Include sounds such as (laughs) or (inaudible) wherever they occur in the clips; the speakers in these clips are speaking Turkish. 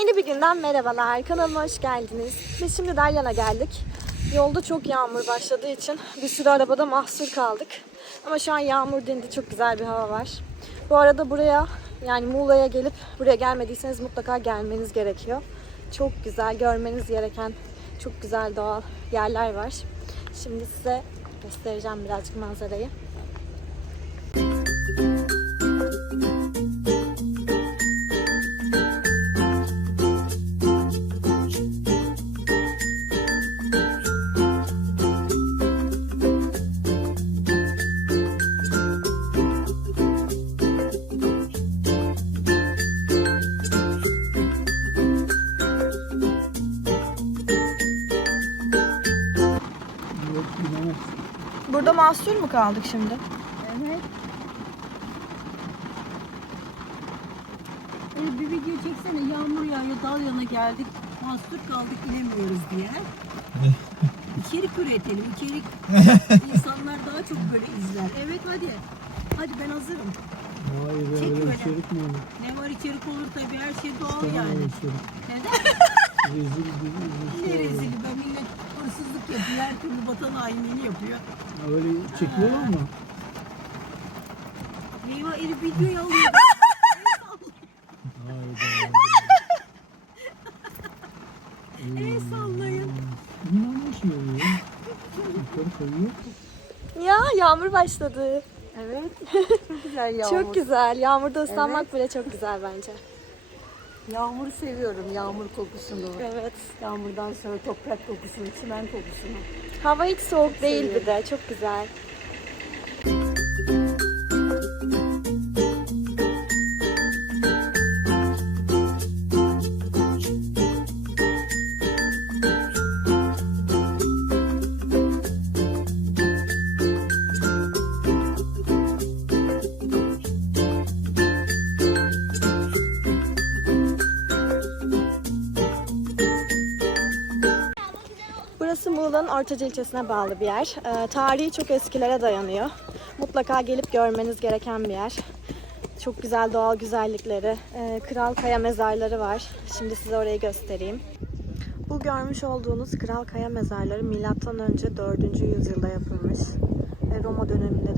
Yeni bir günden merhabalar. Kanalıma hoş geldiniz. Biz şimdi Dalyan'a geldik. Yolda çok yağmur başladığı için bir sürü arabada mahsur kaldık. Ama şu an yağmur dindi. Çok güzel bir hava var. Bu arada buraya yani Muğla'ya gelip buraya gelmediyseniz mutlaka gelmeniz gerekiyor. Çok güzel görmeniz gereken çok güzel doğal yerler var. Şimdi size göstereceğim birazcık manzarayı. Yok Burada mahsur mu kaldık şimdi? Evet. E, bir video çeksene yağmur yağıyor Dalyan'a geldik mahsur kaldık inemiyoruz diye. (laughs) içerik üretelim içerik (laughs) insanlar daha çok böyle izler. Evet hadi. Hadi ben hazırım. Hayır Çek öyle böyle. içerik mi olur? Ne var içerik olur tabii her şey doğal Tamam yani. içerik. Neden? Rezil bir bir Ne şey olur. rezili be millet hırsızlık yapıyor her türlü vatan hainliğini yapıyor. Öyle çekiyorlar mı? Eyvah herif videoyu alıyor. Hayda. El sallayın. Bunlar ne işe yarıyor? Yukarı. Ya yağmur başladı. Evet. (laughs) Çok güzel yağmur. Çok güzel. Yağmurda ıslanmak bile çok güzel bence. Yağmuru seviyorum, yağmur kokusunu. Evet. Yağmurdan sonra toprak kokusunu, çimen kokusunu. Hava hiç soğuk değil bir de. Çok güzel. Ortaca ilçesine bağlı bir yer. Ee, tarihi çok eskilere dayanıyor. Mutlaka gelip görmeniz gereken bir yer. Çok güzel doğal güzellikleri, e, Kral Kaya mezarları var. Şimdi size orayı göstereyim. Bu görmüş olduğunuz Kral Kaya mezarları önce 4. yüzyılda yapılmış ve Roma döneminde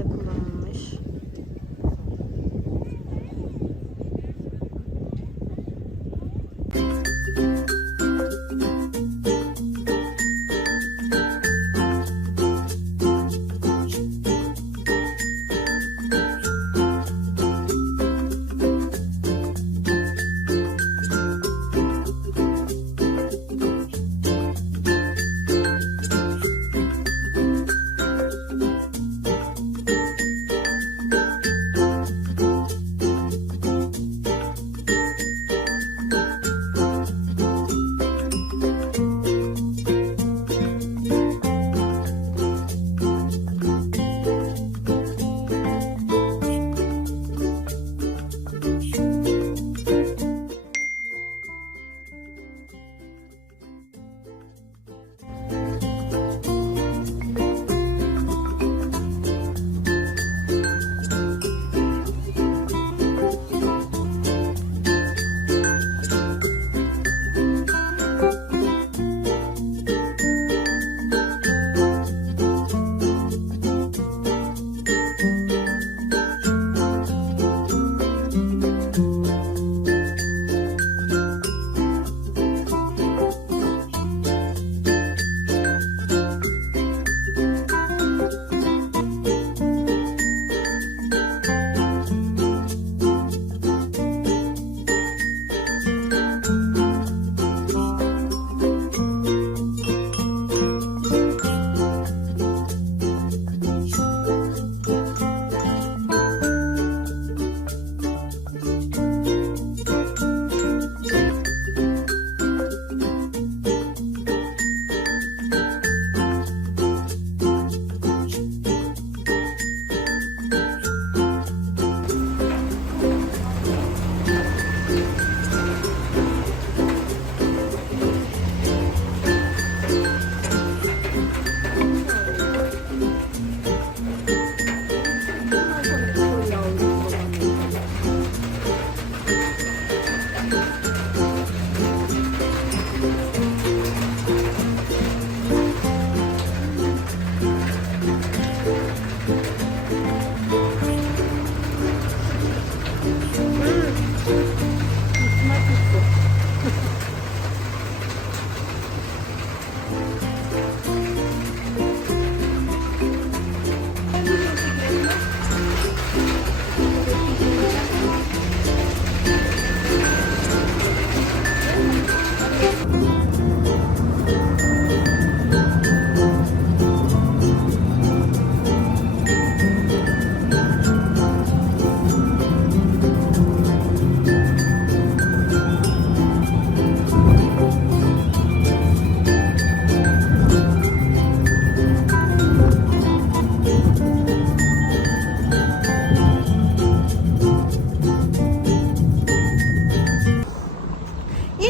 Mm-hmm.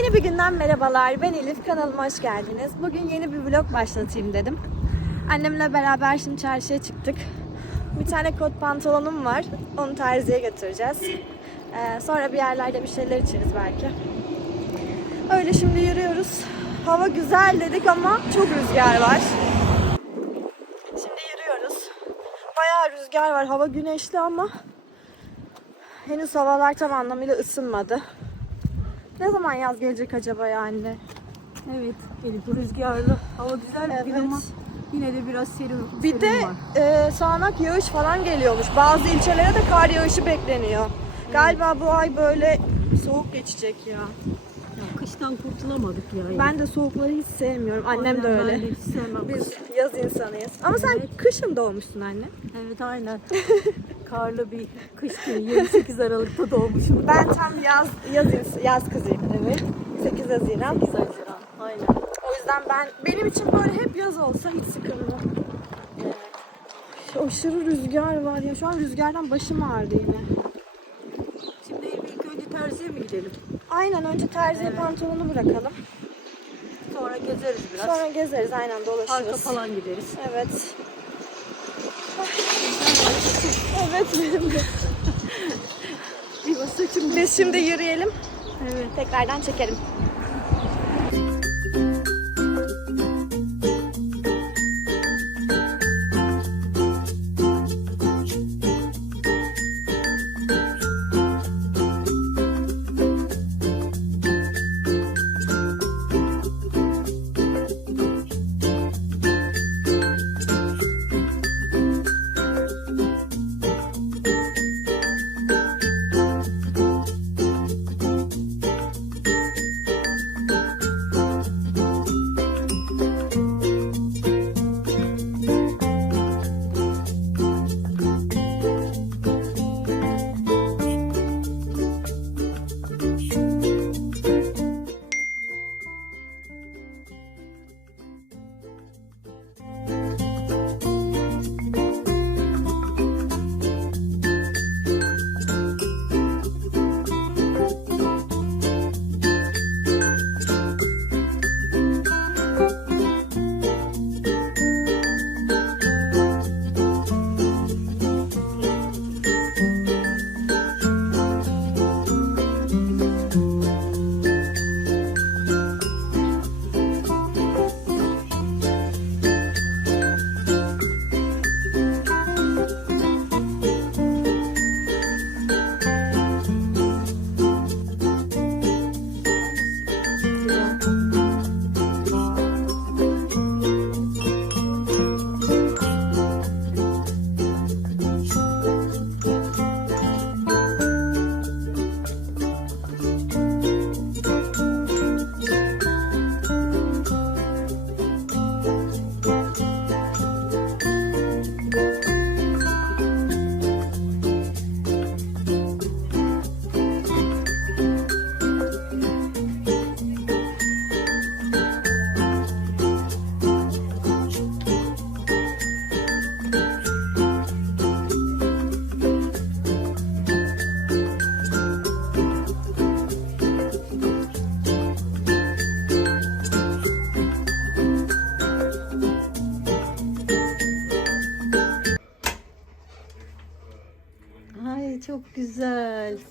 Yeni bir günden merhabalar. Ben Elif. Kanalıma hoş geldiniz. Bugün yeni bir vlog başlatayım dedim. Annemle beraber şimdi çarşıya çıktık. Bir tane kot pantolonum var. Onu terziye götüreceğiz. Ee, sonra bir yerlerde bir şeyler içeriz belki. Öyle şimdi yürüyoruz. Hava güzel dedik ama çok rüzgar var. Şimdi yürüyoruz. Bayağı rüzgar var. Hava güneşli ama henüz havalar tam anlamıyla ısınmadı. Ne zaman yaz gelecek acaba yani? Evet. Elif bu rüzgarlı. Hava güzel bugün Evet. ama yine de biraz serin, Bir serin de var. e, sağanak yağış falan geliyormuş. Bazı ilçelere de kar yağışı bekleniyor. Galiba bu ay böyle soğuk geçecek ya. Ya, kıştan kurtulamadık ya. Ben de soğukları hiç sevmiyorum. Annem de Aynen, öyle. De Biz yaz insanıyız. Ama sen Evet. kışın doğmuşsun anne. Evet aynen. (laughs) Karlı bir kış günü 28 Aralık'ta doğmuşum. Ben tam yaz yaz yaz kızıyım. Evet. 8 Haziran. 8 Haziran. Aynen. O yüzden ben benim için böyle hep yaz olsa hiç sıkılmam. Ay, Aşırı rüzgar var ya. Şu an rüzgardan başım ağrıdı yine. Şimdi ilk önce terziye mi gidelim? Aynen önce terziye pantolonu bırakalım. Sonra gezeriz biraz. Sonra gezeriz aynen Parka dolaşırız. falan gideriz. Evet. Evet benim de. Biz şimdi yürüyelim. Evet. Tekrardan çekelim.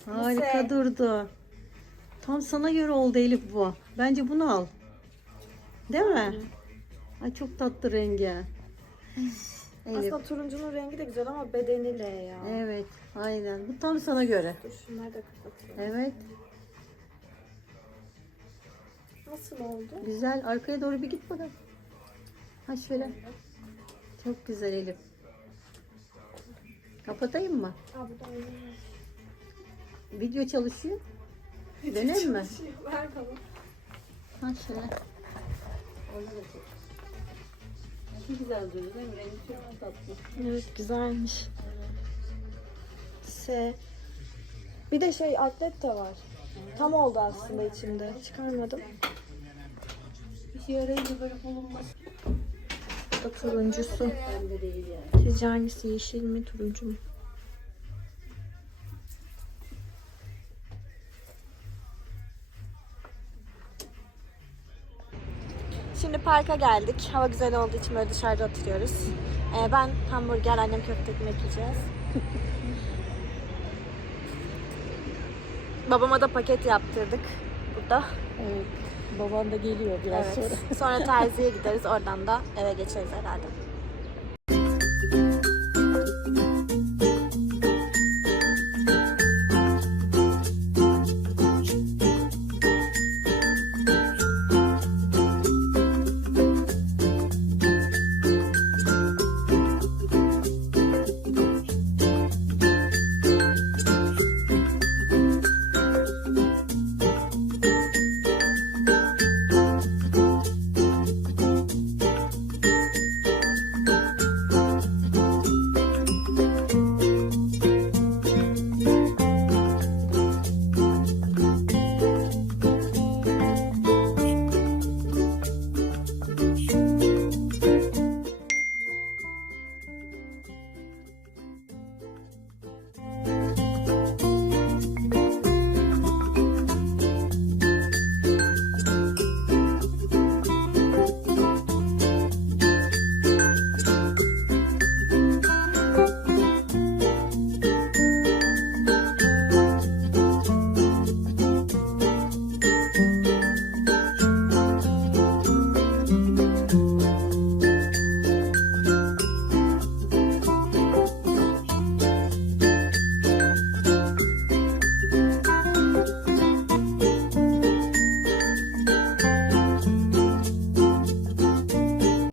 Harika Nasıl? durdu. Tam sana göre oldu Elif bu. Bence bunu al. Değil mi? Ay çok tatlı rengi. Elif. Aslında turuncunun rengi de güzel ama bedeni L ya. Evet, aynen. Bu tam sana göre. Dur şunları da kapatayım. Evet, Nasıl oldu? güzel. Arkaya doğru bir git bakalım. Ha şöyle. Çok güzel Elif. Kapatayım mı? Burada oynayayım. Video çalışıyor. Dönelim mi? Ver bana. Ha şöyle. Orada da çek. Çok güzel duruyor değil mi? Rengi çok tatlı. Evet güzelmiş. S. Bir de şey atlet de var. Tam oldu aslında içinde. Çıkarmadım. Bir şey arayınca böyle bulunmaz. Bu da turuncusu. Sizce hangisi yeşil mi turuncu mu? Parka geldik. Hava güzel olduğu için böyle dışarıda oturuyoruz. Ee, ben hamburger, annem köfte ekmek yiyeceğiz. (laughs) Babama da paket yaptırdık burada. Evet. Baban da geliyor biraz Evet. sonra. Sonra terziye (laughs) gideriz. Oradan da eve geçeriz herhalde.